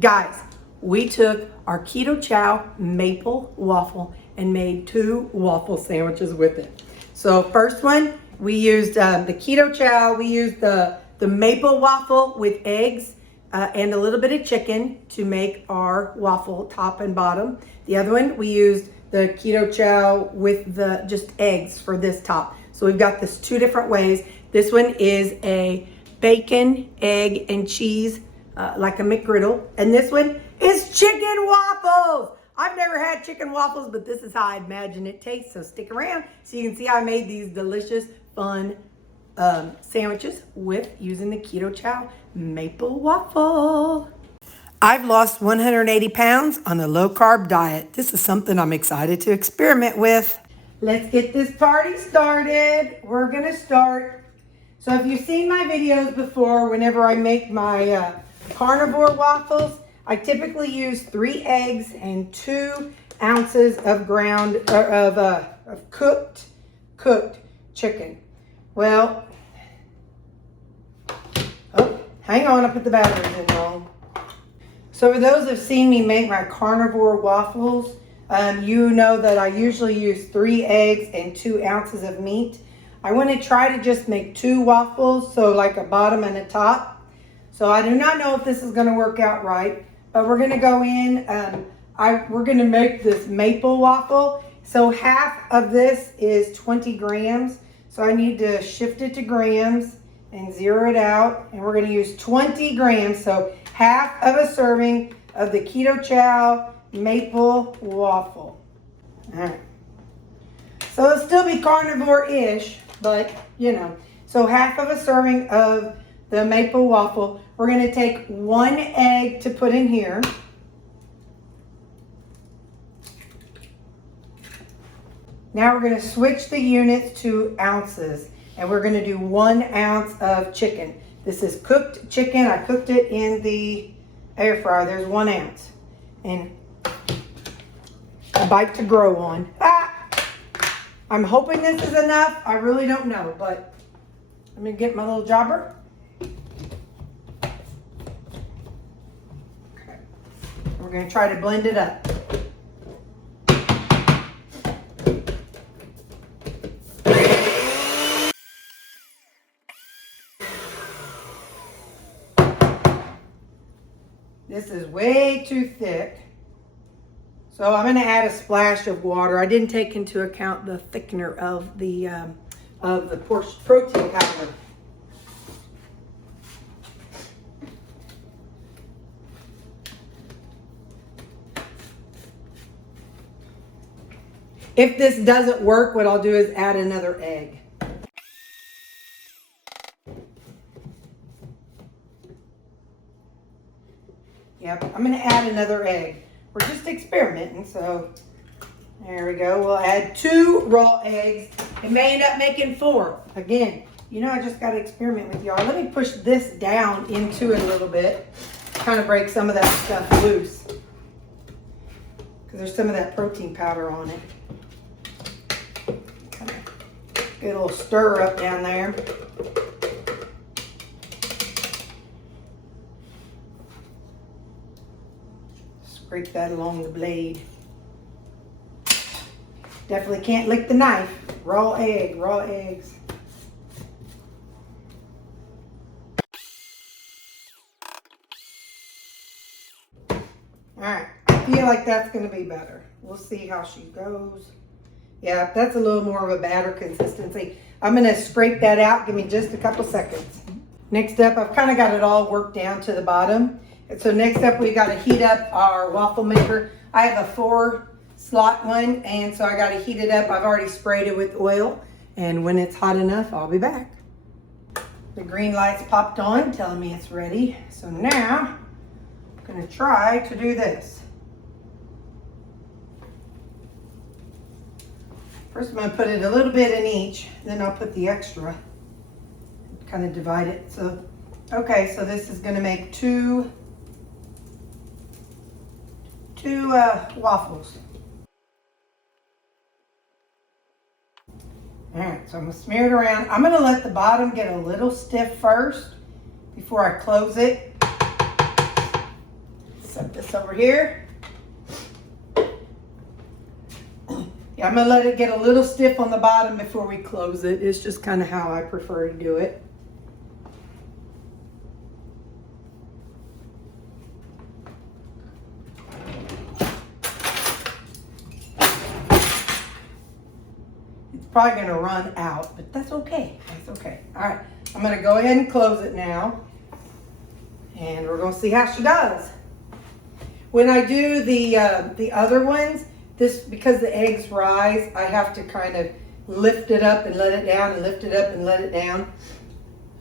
Guys, we took our keto chow maple waffle and made 2 waffle sandwiches with it. So first one, we used the keto chow. We used the maple waffle with eggs and a little bit of chicken to make our waffle top and bottom. The other one, we used the keto chow with the just eggs for this top. So we've got this 2 different ways. This one is a bacon, egg, and cheese, like a McGriddle. And this one is chicken waffles. I've never had chicken waffles, but this is how I imagine it tastes. So stick around so you can see how I made these delicious, fun sandwiches with using the keto chow maple waffle. I've lost 180 pounds on a low carb diet. This is something I'm excited to experiment with. Let's get this party started. We're gonna start. So if you've seen my videos before, whenever I make my carnivore waffles, I typically use 3 eggs and 2 ounces of cooked chicken. Well, oh, hang on, I put the batteries in wrong. So for those who've seen me make my carnivore waffles, you know that I usually use 3 eggs and 2 ounces of meat. I want to try to just make 2 waffles, so like a bottom and a top. So I do not know if this is going to work out right, but we're going to go in. We're going to make this maple waffle. So half of this is 20 grams. So I need to shift it to grams and zero it out. And we're going to use 20 grams. So half of a serving of the keto chow maple waffle. All right. So it'll still be carnivore-ish, but you know. So half of a serving of the maple waffle. We're going to take 1 egg to put in here. Now we're going to switch the units to ounces, and we're going to do 1 ounce of chicken. This is cooked chicken. I cooked it in the air fryer. There's 1 ounce. And a bite to grow on. I'm hoping this is enough. I really don't know, but I'm going to get my little jobber. Okay. We're going to try to blend it up. This is way too thick. So I'm going to add a splash of water. I didn't take into account the thickener of the protein powder. If this doesn't work, what I'll do is add another egg. Yep, I'm going to add another egg. We're just experimenting, so there we go. We'll add 2 raw eggs. It may end up making 4. Again, you know I just got to experiment with y'all. Let me push this down into it a little bit. Kind of break some of that stuff loose. Because there's some of that protein powder on it. Kind of get a little stir up down there. Scrape that along the blade. Definitely can't lick the knife. Raw egg, raw eggs. All right, I feel like that's gonna be better. We'll see how she goes. Yeah, that's a little more of a batter consistency. I'm gonna scrape that out. Give me just a couple seconds. Next up, I've kind of got it all worked down to the bottom. And so next up, we got to heat up our waffle maker. I have a 4-slot one, and so I got to heat it up. I've already sprayed it with oil, and when it's hot enough, I'll be back. The green light's popped on, telling me it's ready. So now, I'm going to try to do this. First, I'm going to put it a little bit in each, then I'll put the extra. Kind of divide it. So, okay, so this is going to make 2 waffles. All right, so I'm gonna smear it around. I'm gonna let the bottom get a little stiff first before I close it. set this over here. Yeah, I'm gonna let it get a little stiff on the bottom before we close it. It's just kind of how I prefer to do it. It's probably gonna run out, but that's okay. That's okay. All right, I'm gonna go ahead and close it now. And we're gonna see how she does. When I do the other ones, because the eggs rise, I have to kind of lift it up and let it down and lift it up and let it down.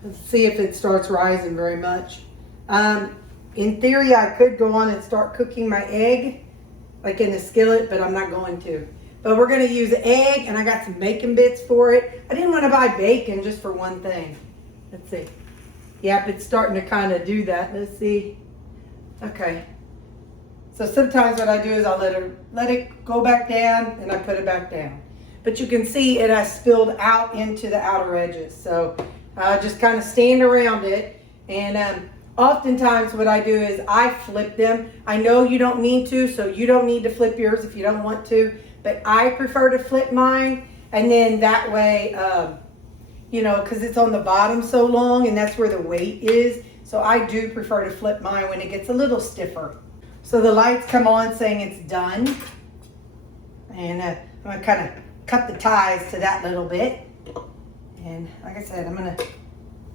Let's see if it starts rising very much. In theory, I could go on and start cooking my egg, like in a skillet, but I'm not going to. But we're gonna use egg, and I got some bacon bits for it. I didn't wanna buy bacon just for one thing. Let's see. Yep, it's starting to kind of do that. Let's see. Okay. So sometimes what I do is I'll let it go back down and I put it back down. But you can see it has spilled out into the outer edges. So I just kind of stand around it. And oftentimes what I do is I flip them. I know you don't need to, so you don't need to flip yours if you don't want to. But I prefer to flip mine. And then that way, you know, because it's on the bottom so long and that's where the weight is. So I do prefer to flip mine when it gets a little stiffer. So the lights come on saying it's done. And I'm going to kind of cut the ties to that little bit. And like I said, I'm going to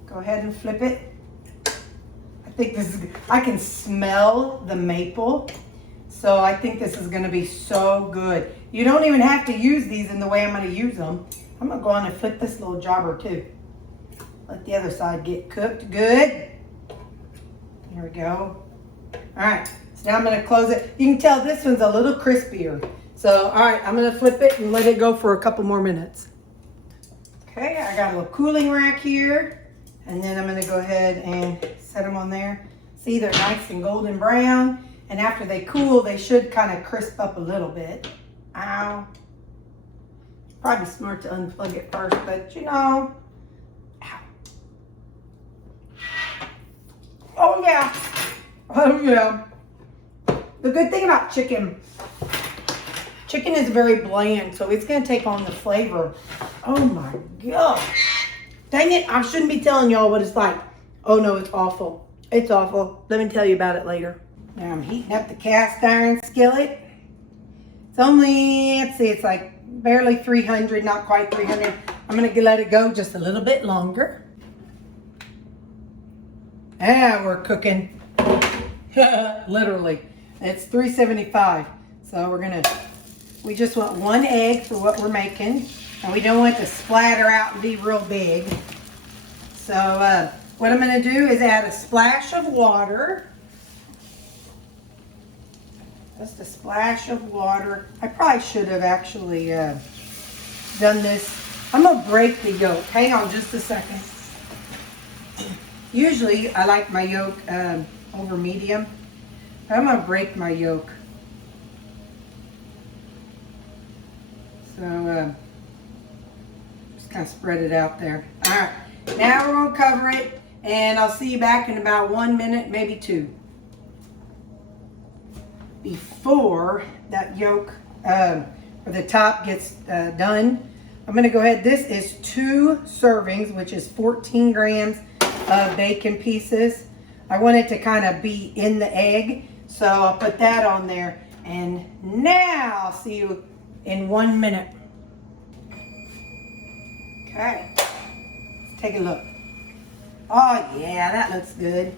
go ahead and flip it. I think this is, I can smell the maple. So I think this is going to be so good. You don't even have to use these in the way I'm going to use them. I'm going to go on and flip this little jobber too. Let the other side get cooked good. There we go. All right. Now I'm going to close it. You can tell this one's a little crispier. So, all right, I'm going to flip it and let it go for a couple more minutes. Okay, I got a little cooling rack here. And then I'm going to go ahead and set them on there. See, they're nice and golden brown. And after they cool, they should kind of crisp up a little bit. Ow. Probably smart to unplug it first, but you know. Ow. Oh, yeah. Oh, yeah. The good thing about chicken is very bland, so it's going to take on the flavor. Oh my gosh. Dang it, I shouldn't be telling y'all what it's like. Oh no, it's awful. It's awful. Let me tell you about it later. Now I'm heating up the cast iron skillet. It's only, let's see, it's like barely 300, not quite 300. I'm going to let it go just a little bit longer. Ah, we're cooking. Literally. It's 375. So we just want one egg for what we're making. And we don't want it to splatter out and be real big. So what I'm going to do is add a splash of water. Just a splash of water. I probably should have actually done this. I'm going to break the yolk. Hang on just a second. Usually I like my yolk over medium. I'm going to break my yolk. So just kind of spread it out there. All right, now we're going to cover it and I'll see you back in about 1 minute, maybe 2. Before that yolk or the top gets done, I'm going to go ahead. This is 2 servings, which is 14 grams of bacon pieces. I want it to kind of be in the egg. So I'll put that on there. And now I'll see you in 1 minute. Okay. Let's take a look. Oh yeah, that looks good.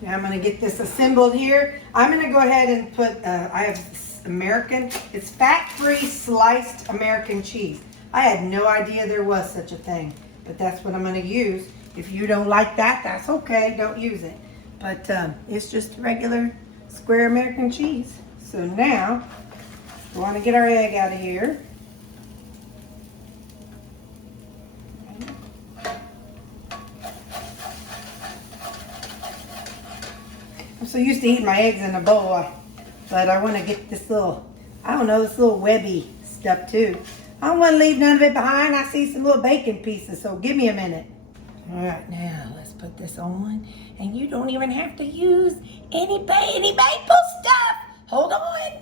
Now I'm going to get this assembled here. I'm going to go ahead and put, I have American, it's fat-free sliced American cheese. I had no idea there was such a thing, but that's what I'm going to use. If you don't like that, that's okay, don't use it. But it's just regular square American cheese. So now, we want to get our egg out of here. I'm so used to eating my eggs in a bowl, but I want to get this little, I don't know, this little webby stuff too. I don't want to leave none of it behind. I see some little bacon pieces, so give me a minute. All right, now let's just put this on, and you don't even have to use any maple stuff. Hold on.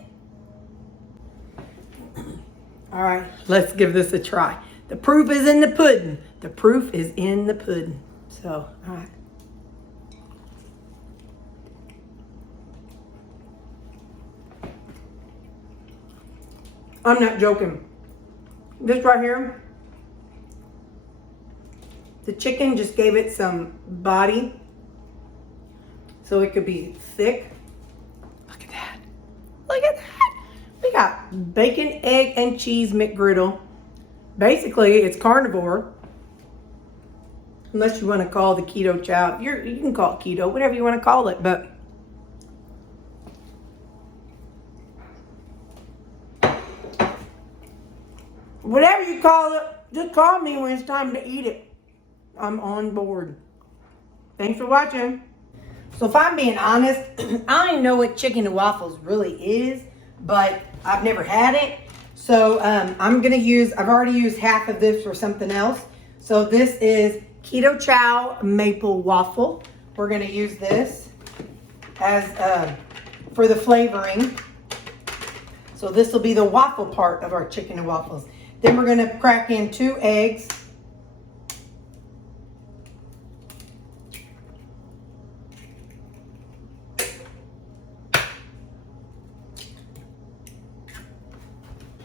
All right, let's give this a try. The proof is in the pudding. The proof is in the pudding. So, all right. I'm not joking. This right here, the chicken just gave it some body so it could be thick. Look at that. Look at that. We got bacon, egg, and cheese McGriddle. Basically, it's carnivore. Unless you want to call the keto chow. You can call it keto, whatever you want to call it, but whatever you call it, just call me when it's time to eat it. I'm on board. Thanks for watching. So if I'm being honest, I don't even know what chicken and waffles really is, but I've never had it. So I'm gonna use, I've already used half of this for something else. So this is keto chow maple waffle. We're gonna use this as for the flavoring. So this will be the waffle part of our chicken and waffles. Then we're gonna crack in 2 eggs.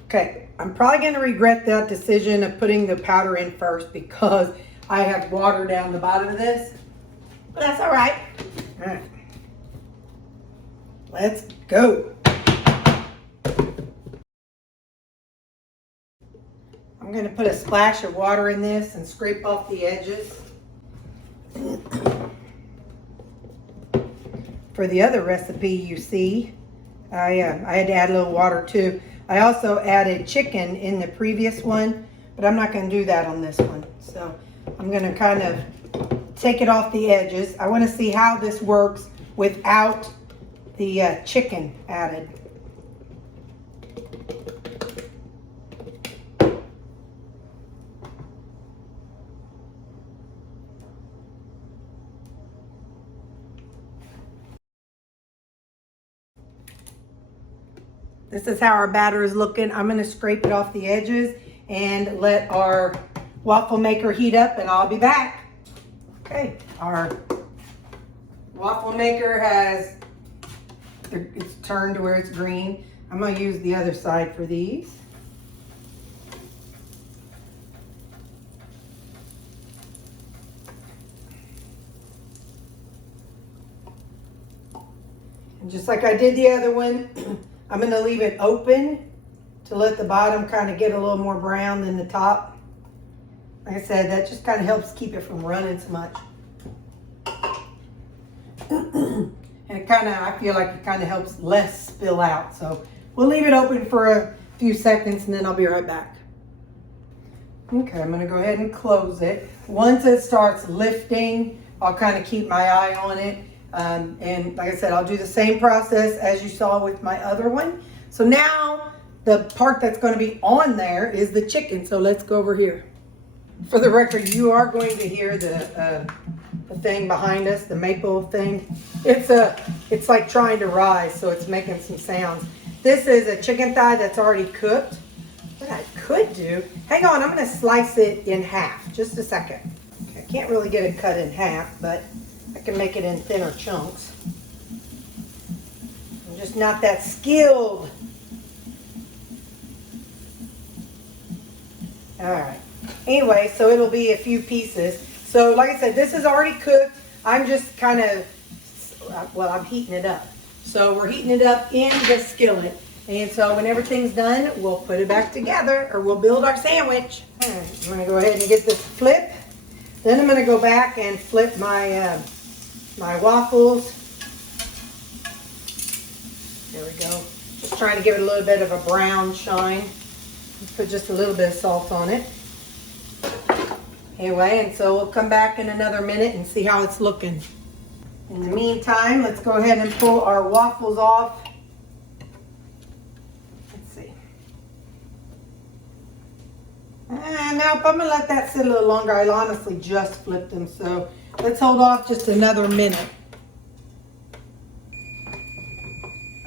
Okay, I'm probably gonna regret that decision of putting the powder in first because I have water down the bottom of this, but that's all right. All right, let's go. I'm gonna put a splash of water in this and scrape off the edges. For the other recipe you see, I had to add a little water too. I also added chicken in the previous one, but I'm not gonna do that on this one. So I'm gonna kind of take it off the edges. I wanna see how this works without the chicken added. This is how our batter is looking. I'm gonna scrape it off the edges and let our waffle maker heat up, and I'll be back. Okay, our waffle maker it's turned to where it's green. I'm gonna use the other side for these. And just like I did the other one, I'm going to leave it open to let the bottom kind of get a little more brown than the top. Like I said, that just kind of helps keep it from running so much. And it kind of, I feel like it kind of helps less spill out. So we'll leave it open for a few seconds and then I'll be right back. Okay, I'm going to go ahead and close it. Once it starts lifting, I'll kind of keep my eye on it. And like I said, I'll do the same process as you saw with my other one. So now the part that's going to be on there is the chicken. So let's go over here. For the record, you are going to hear the thing behind us, the maple thing. It's like trying to rise, so it's making some sounds. This is a chicken thigh that's already cooked. What I could do, hang on, I'm going to slice it in half. Just a second. I can't really get it cut in half, but I can make it in thinner chunks. I'm just not that skilled. All right. Anyway, so it'll be a few pieces. So like I said, this is already cooked. I'm just kind of, well, I'm heating it up. So we're heating it up in the skillet. And so when everything's done, we'll put it back together or we'll build our sandwich. All right, I'm gonna go ahead and get this flip. Then I'm gonna go back and flip my my waffles. There we go. Just trying to give it a little bit of a brown shine. Put just a little bit of salt on it. Anyway, and so we'll come back in another minute and see how it's looking. In the meantime, let's go ahead and pull our waffles off. Let's see. Nope, I'm gonna let that sit a little longer. I honestly just flipped them, so Let's hold off just another minute.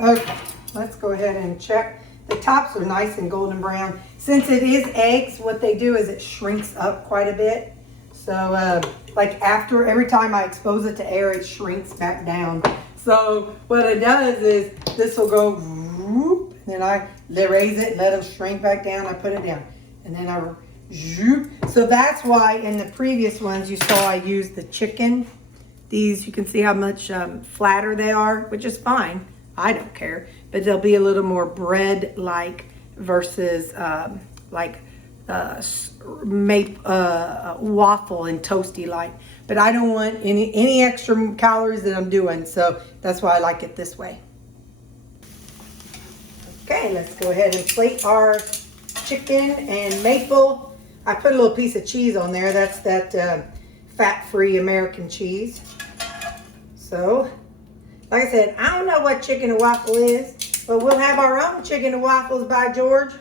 Okay, let's go ahead and check. The tops are nice and golden brown. Since it is eggs, what they do is it shrinks up quite a bit. So like after, every time I expose it to air, it shrinks back down. So what it does is this will go, whoop, and then I raise it, let them shrink back down, I put it down. And then I, zoop. So that's why in the previous ones you saw I used the chicken. These, you can see how much flatter they are, which is fine. I don't care, but they'll be a little more bread-like versus like waffle and toasty-like. But I don't want any extra calories that I'm doing, so that's why I like it this way. Okay, let's go ahead and plate our chicken and maple. I put a little piece of cheese on there. That's that fat-free American cheese. So, like I said, I don't know what chicken and waffle is, but we'll have our own chicken and waffles by George.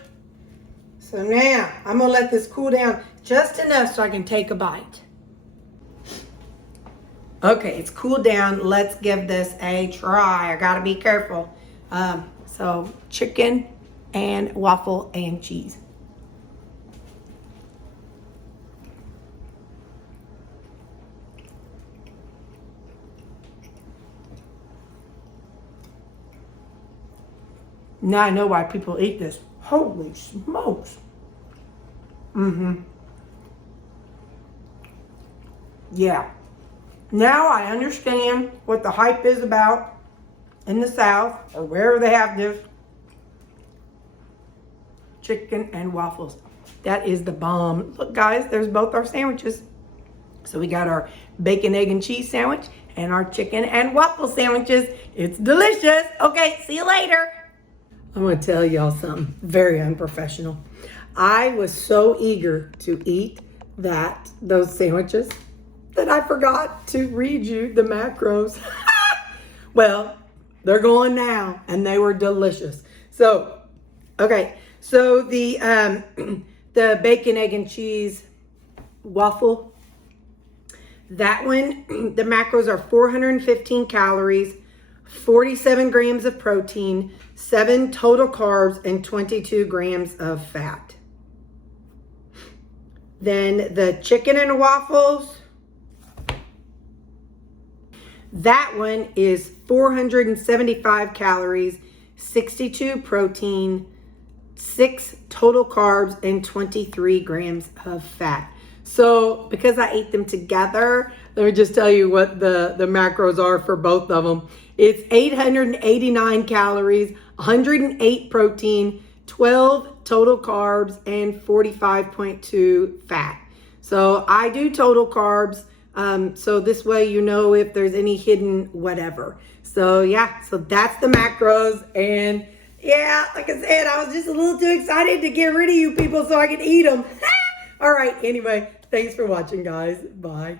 So now, I'm gonna let this cool down just enough so I can take a bite. Okay, it's cooled down. Let's give this a try. I gotta be careful. So chicken and waffle and cheese. Now I know why people eat this. Holy smokes. Yeah. Now I understand what the hype is about in the South or wherever they have this. Chicken and waffles. That is the bomb. Look guys, there's both our sandwiches. So we got our bacon, egg, and cheese sandwich and our chicken and waffle sandwiches. It's delicious. Okay, see you later. I'm gonna tell y'all something very unprofessional. I was so eager to eat those sandwiches that I forgot to read you the macros. Well, they're going now, and they were delicious. So, okay, so the bacon, egg, and cheese waffle, that one, the macros are 415 calories, 47 grams of protein, 7 total carbs, and 22 grams of fat. Then the chicken and waffles, that one is 475 calories, 62 protein, 6 total carbs, and 23 grams of fat. So because I ate them together, let me just tell you what the macros are for both of them. It's 889 calories, 108 protein, 12 total carbs, and 45.2 fat. So I do total carbs. So this way you know if there's any hidden whatever. So yeah, so that's the macros. And yeah, like I said, I was just a little too excited to get rid of you people so I could eat them. All right, anyway, thanks for watching, guys. Bye.